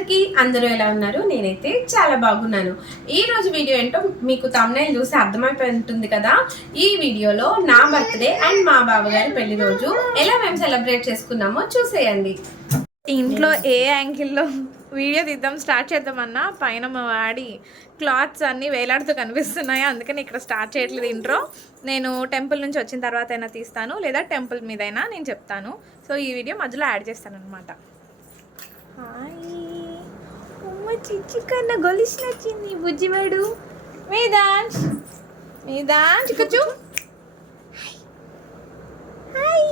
అందరికీ అందరూ ఎలా ఉన్నారు? నేనైతే చాలా బాగున్నాను. ఈ రోజు వీడియో ఏంటో మీకు థంబ్నెయిల్ చూసి అర్థమైపోయి ఉంటుంది కదా. ఈ వీడియోలో నా బర్త్డే అండ్ మా బావగారి పెళ్లి రోజు ఎలా మేము సెలబ్రేట్ చేసుకున్నామో చూసేయండి. ఇంట్లో ఏ యాంగిల్లో వీడియో తీద్దాం స్టార్ట్ చేద్దామన్నా పైన మా వాడి క్లాత్స్ అన్నీ వేలాడుతూ కనిపిస్తున్నాయి, అందుకని ఇక్కడ స్టార్ట్ చేయట్లేదు ఇంట్రో. నేను టెంపుల్ నుంచి వచ్చిన తర్వాత అయినా తీస్తాను, లేదా టెంపుల్ మీదైనా నేను చెప్తాను. సో ఈ వీడియో మధ్యలో యాడ్ చేస్తాను అనమాట. హాయ్ ఉమ్మ, చిచ్చి కన్నా గొలిసి నచ్చింది బుజ్జివాడు. మీదాంశ్ మీదాంశ్ కూర్చో. హాయ్,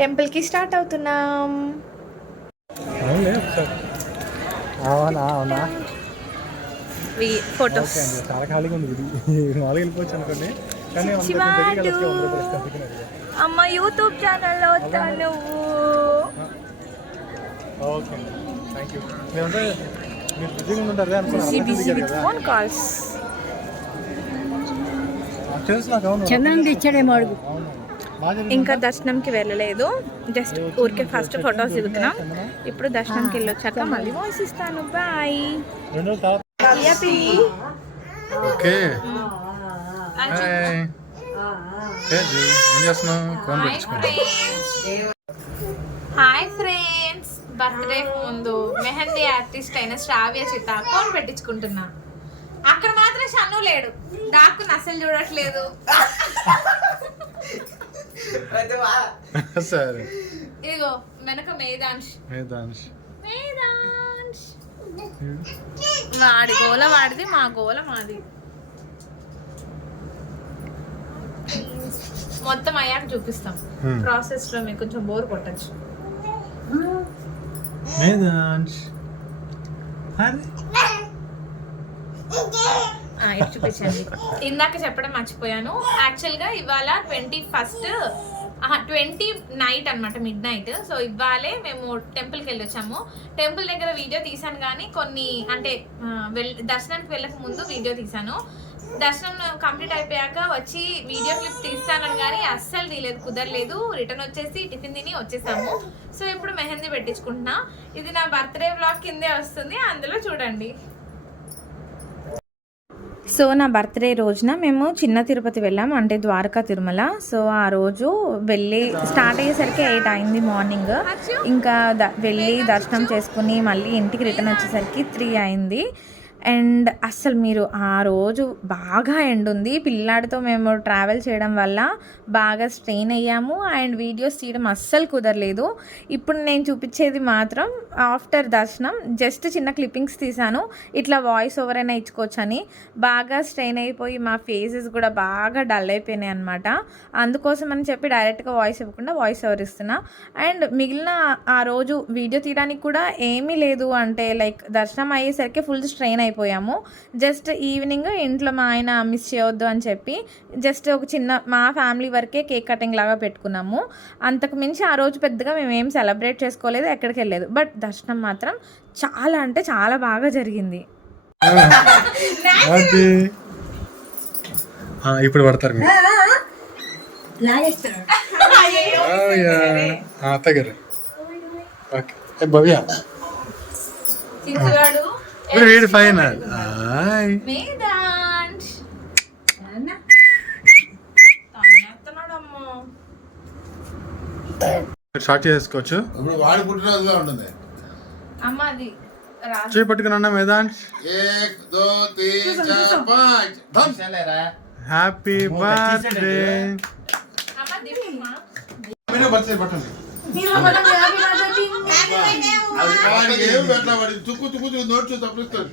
టెంపుల్కి స్టార్ట్ అవుతున్నాం. ఫోటోస్ చాలా ఖాళీగా ఉంది. మామూలుగా వెళ్ళిపోవచ్చు అనుకోండి, కానీ అమ్మ యూట్యూబ్ ఛానల్లో వస్తాను నువ్వు. Okay, thank you. మేమంటే మీరు బిజీగా ఉంటారు అనుకున్నాను. ఫోన్ కాల్స్ తెలుసు నాకు. అవును, చంద్రుని ఇచ్చాడేమో అడుగు. ఇంకా దర్శనంకి వెళ్ళలేదు, జస్ట్ ఊరికే ఫస్ట్ ఫొటోస్ దిగుతున్నాం. ఇప్పుడు దర్శనంకి వెళ్ళొచ్చాక మళ్ళీ వాయిస్ ఇస్తాను. బాయ్. ఓకే, ఏం చేస్తున్నావు? ఫోన్ పెట్టించుకోండి. హాయ్ ఫ్రెండ్స్, బర్త్డే ముందు మెహందీ ఆర్టిస్ట్ అయిన శ్రావ్య చిత ఫోన్ పెట్టించుకుంటున్నా. అక్కడ మాత్రం షన్ను లేడు, డాక్కు అసలు చూడట్లేదు. సరే, ఇదిగో వెనక మేధాంశ్. వాడి గోల వాడిది, మా గోల మాది. మొత్తం అయ్యాక చూపిస్తాం. ప్రాసెస్ లో మీకు కొంచెం బోర్ కొట్టచ్చు. ఇటు చూపించండి. ఇందాక చెప్పడం మర్చిపోయాను, యాక్చువల్గా ఇవాళ 20 నైట్ అనమాట, మిడ్ నైట్. సో ఇవాళే మేము టెంపుల్కి వెళ్ళొచ్చాము. టెంపుల్ దగ్గర వీడియో తీసాను, కానీ కొన్ని అంటే దర్శనానికి వెళ్ళక ముందు వీడియో తీసాను. దర్శనం కంప్లీట్ అయిపోయాక వచ్చి వీడియో క్లిప్ తీస్తానని కానీ అస్సలు తీయలేదు, కుదరలేదు. రిటర్న్ వచ్చేసి టిఫిన్ తిని వచ్చేసాము. సో ఇప్పుడు మెహందీ పెట్టించుకుంటున్నా. ఇది నా బర్త్డే వ్లాగ్ కిందే వస్తుంది, అందులో చూడండి. సో నా బర్త్డే రోజున మేము చిన్న తిరుపతి వెళ్ళాము, అంటే ద్వారకా తిరుమల. సో ఆ రోజు వెళ్ళి స్టార్ట్ అయ్యేసరికి 8 అయింది మార్నింగ్. ఇంకా వెళ్ళి దర్శనం చేసుకుని మళ్ళీ ఇంటికి రిటర్న్ వచ్చేసరికి 3 అయింది. అండ్ అస్సలు మీరు ఆ రోజు బాగా ఎండ్ ఉంది. పిల్లాడితో మేము ట్రావెల్ చేయడం వల్ల బాగా స్ట్రెయిన్ అయ్యాము, అండ్ వీడియోస్ తీయడం అస్సలు కుదరలేదు. ఇప్పుడు నేను చూపించేది మాత్రం ఆఫ్టర్ దర్శనం, జస్ట్ చిన్న క్లిప్పింగ్స్ తీసాను. ఇట్లా వాయిస్ ఓవర్ అయినా ఇచ్చుకోవచ్చని. బాగా స్ట్రెయిన్ అయిపోయి మా ఫేసెస్ కూడా బాగా డల్ అయిపోయినాయి అనమాట. అందుకోసం అని చెప్పి డైరెక్ట్గా వాయిస్ ఇవ్వకుండా వాయిస్ ఓవర్ ఇస్తున్నా. అండ్ మిగిలిన ఆ రోజు వీడియో తీయడానికి కూడా ఏమీ లేదు, అంటే లైక్ దర్శనం అయ్యేసరికి ఫుల్ స్ట్రెయిన్ అయిపోయాము. జస్ట్ ఈవినింగ్ ఇంట్లో మా ఆయన మిస్ చేయవద్దు అని చెప్పి జస్ట్ ఒక చిన్న మా ఫ్యామిలీ వరకే కేక్ కటింగ్ లాగా పెట్టుకున్నాము. అంతకు మించి ఆ రోజు పెద్దగా మేము ఏం సెలబ్రేట్ చేసుకోలేదు, ఎక్కడికి వెళ్ళలేదు. బట్ దర్శనం మాత్రం చాలా అంటే చాలా బాగా జరిగింది. ఇప్పుడు పడతారు భవ్య. వీడు ఫైనల్. స్టార్ట్ చేసుకోవచ్చు. ఇప్పుడు వాడి పుట్టినరోజుగా ఉంటుంది. చేపట్టుకున్నా మేధాంశ్. Happy birthday. పట్టండి. తుక్కు తుక్కు నోట్ తప్పిస్తాడు.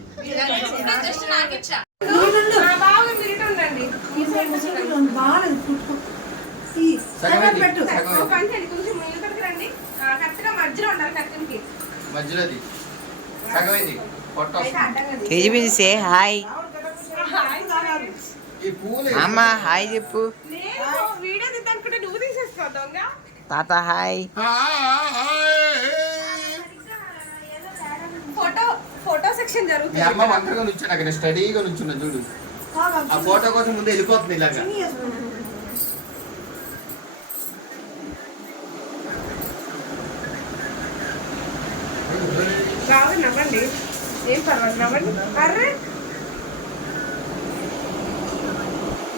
సే హాయ్ అమ్మ, హాయ్ చెప్పు. తాత హాయ్. ఫోటో సెక్షన్ జరుగుతుంది. అమ్మ వంకరగా నుంచున్నా, స్టడీగా నుంచున్నా చూడు. ఆ ఫోటో కోసం ముందు వెళ్ళిపోతుంది ఇలాగా. బాగా నవ్వండి, ఏం పర్వాలేదు, నవ్వండి. అర్రే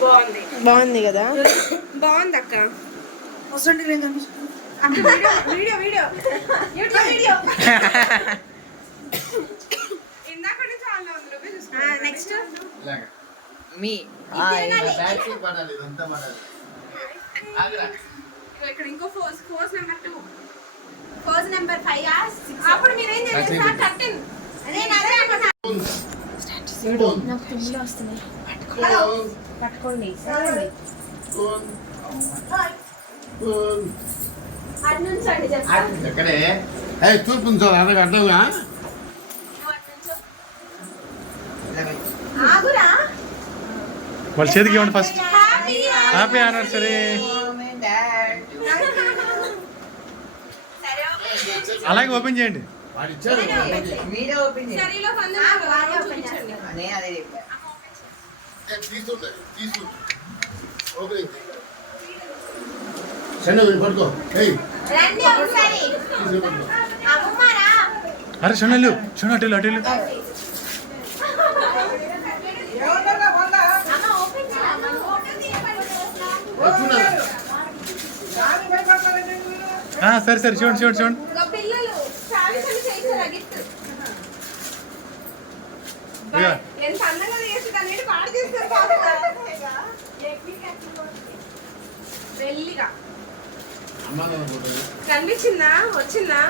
బాగుంది, బాగుంది కదా. బాగుంది అక్క. అక్క వీడియో వీడియో యూట్యూబ్ వీడియో ఇందాక నుంచి ఆన్లో ఉంది. నెక్స్ట్ మీ బ్యాక్ సీట్ పడాలి, ఇదంతా పడాలి. ఆగురా. ఇక్కడ ఇంకో ఫోర్స్ నెంబర్ 2, ఫోర్స్ నెంబర్ 5 అప్పుడు మీరేం చేస్తారు? కర్టెన్ నాకు తుమ్ములు వస్తున్నాయి. పట్టుకోండి. అటు నుంచి అండి చెప్తా. ఎక్కడే తూర్పు సార్ అలాగే అడ్డంగా ఆగురా. వాళ్ళ చేతికి ఇవ్వండి ఫస్ట్. Happy anniversary. అలాగే ఓపెన్ చేయండి. వాడు ఇచ్చారు మీరే ఓపెన్ చేయండి. సరేలో పండు చూపించండి. నేను అదే చెప్పా. తీసుకుంటా ఓపెనింగ్ సరే పడుకో. రండి ఒకసారి. అమ్మమారా అరే చూడండి అటు అమ్మ ఓపెన్ చేయమ్మా. ఓపెన్ సరే చూడండి పిల్లలు చాలీసారి చేయించారా గిఫ్ట్? ఇక. ఎంత అందంగా చేసి దాన్ని పాడు చేస్తారు. వెళ్ళిగా కనిపించిందా? వచ్చిందా?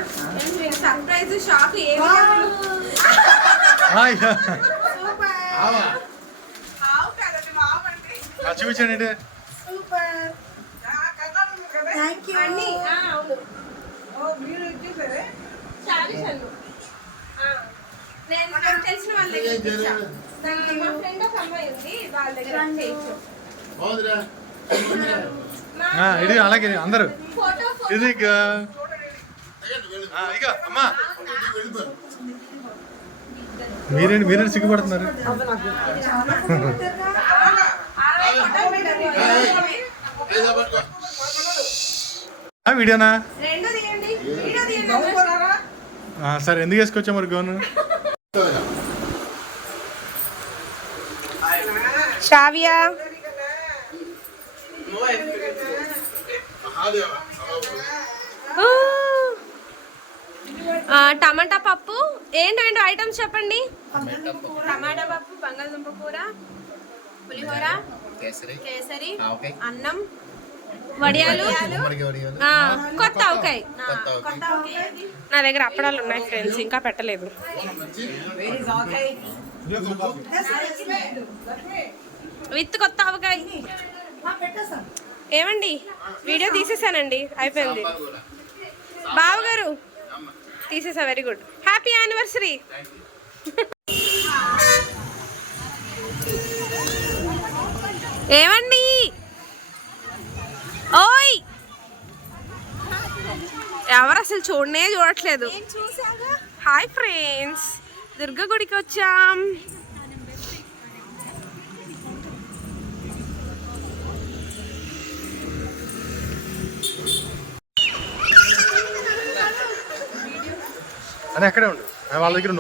సర్ప్రైజ్ షాక్ ఏమి హాయ్. ఆవు కదండి, బాగుంది. చూపించండి. అన్ని అవును చాలీసార్లు. నేను నాకు తెలిసిన వాళ్ళ దగ్గర ఇప్పించా. మా ఫ్రెండ్ ఒక అమ్మాయి ఉంది, వాళ్ళ దగ్గర చేయించు. బాగుందిరా. ఇది అలాగే అందరూ ఫోటో ఇది ఇక అమ్మా మీరేంటి సిగ్గుపడుతున్నారు? పట్టుకో. వీడియోనా? రెండు తీయండి, వీడియో తీయండి. సరే ఎందుకు వేసుకొచ్చా మరి గౌను? శ్రావ్య టమాటా పప్పు. ఏంటంటే ఐటమ్స్ చెప్పండి. టమాటా పప్పు, బంగాళదుంప కూర, పులిహోర, కేసరి, అన్నం, వడియాలు, కొత్త ఆవకాయ. నా దగ్గర అప్పడాలు ఉన్నాయి ఫ్రెండ్స్, ఇంకా పెట్టలేదు. విత్ కొత్త ఆవకాయ. ఏమండి వీడియో తీసేసానండి, అయిపోయింది. బావగారు తీసేసా, వెరీ గుడ్. Happy anniversary. ఏమండి ఓయ్, ఎవరు అసలు చూడట్లేదు. హాయ్ ఫ్రెండ్స్, దుర్గ గుడికి వచ్చాం. అని ఎక్కడే ఉండు,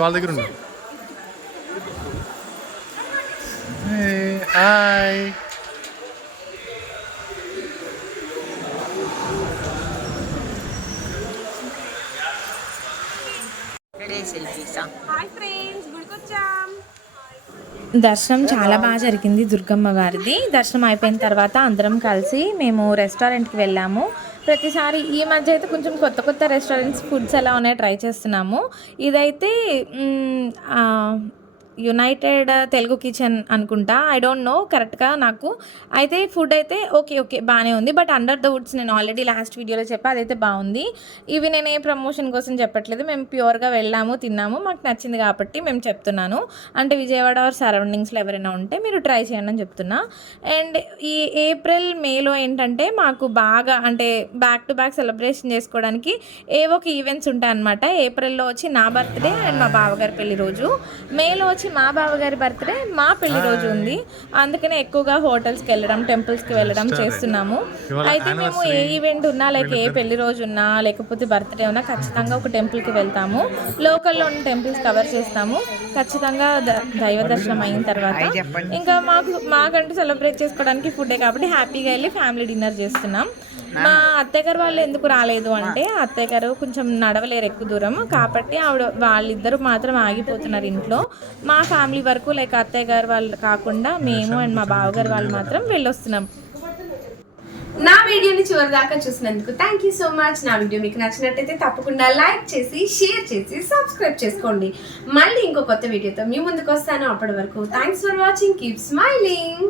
వాళ్ళ దగ్గర ఉండు. హాయ్. హాయ్ ఫ్రెండ్స్, గుడికి వచ్చాం. దర్శనం చాలా బాగా జరిగింది దుర్గమ్మ వారిది. దర్శనం అయిపోయిన తర్వాత అందరం కలిసి మేము రెస్టారెంట్కి వెళ్ళాము. ప్రతిసారి ఈ మధ్య అయితే కొంచెం కొత్త రెస్టారెంట్స్ ఫుడ్స్ ఎలా ఉన్నాయో ట్రై చేస్తున్నాము. ఇదైతే యునైటెడ్ తెలుగు కిచెన్ అనుకుంటా, ఐ డోంట్ నో కరెక్ట్గా నాకు. అయితే ఫుడ్ అయితే ఓకే బాగానే ఉంది. బట్ అండర్ ద వుడ్స్ నేను ఆల్రెడీ లాస్ట్ వీడియోలో చెప్పా, అదైతే బాగుంది. ఇవి నేను ఏ ప్రమోషన్ కోసం చెప్పట్లేదు, మేము ప్యూర్గా వెళ్ళాము, తిన్నాము, మాకు నచ్చింది కాబట్టి మేము చెప్తున్నాను. అంటే విజయవాడ సరౌండింగ్స్లో ఎవరైనా ఉంటే మీరు ట్రై చేయండి అని చెప్తున్నా. అండ్ ఈ ఏప్రిల్ మేలో ఏంటంటే మాకు బాగా అంటే బ్యాక్ టు బ్యాక్ సెలబ్రేషన్ చేసుకోవడానికి ఏవో ఒక ఈవెంట్స్ ఉంటాయన్నమాట. ఏప్రిల్లో వచ్చి నా బర్త్డే అండ్ మా బావగారి పెళ్లి రోజు, మేలో వచ్చి వచ్చి మా బావగారి బర్త్డే మా పెళ్లి రోజు ఉంది, అందుకనే ఎక్కువగా హోటల్స్కి వెళ్ళడం, టెంపుల్స్కి వెళ్ళడం చేస్తున్నాము. అయితే మేము ఏ ఈవెంట్ ఉన్నా, లైక్ ఏ పెళ్లి రోజు ఉన్నా, లేకపోతే బర్త్డే ఉన్నా ఖచ్చితంగా ఒక టెంపుల్కి వెళ్తాము. లోకల్లో ఉన్న టెంపుల్స్ కవర్ చేస్తాము ఖచ్చితంగా. దైవ దర్శనం అయిన తర్వాత ఇంకా మాకంటూ సెలబ్రేట్ చేసుకోవడానికి ఫుడ్డే కాబట్టి హ్యాపీగా వెళ్ళి ఫ్యామిలీ డిన్నర్ చేస్తున్నాం. మా అత్తయ్య గారు వాళ్ళు ఎందుకు రాలేదు అంటే, అత్తయ్య గారు కొంచెం నడవలేరు ఎక్కువ దూరం, కాబట్టి వాళ్ళిద్దరూ మాత్రం ఆగిపోతున్నారు ఇంట్లో. మా ఫ్యామిలీ వరకు లైక్ అత్తయ్య గారు వాళ్ళు కాకుండా మేము అండ్ మా బావగారు వాళ్ళు మాత్రం వెళ్ళొస్తున్నాం. నా వీడియోని చివరి దాకా చూసినందుకు థ్యాంక్ యూ సో మచ్. నా వీడియో మీకు నచ్చినట్టయితే తప్పకుండా లైక్ చేసి, షేర్ చేసి, సబ్స్క్రైబ్ చేసుకోండి. మళ్ళీ ఇంకో కొత్త వీడియోతో మీ ముందుకు వస్తాను. అప్పటి వరకు thanks for watching. Keep smiling.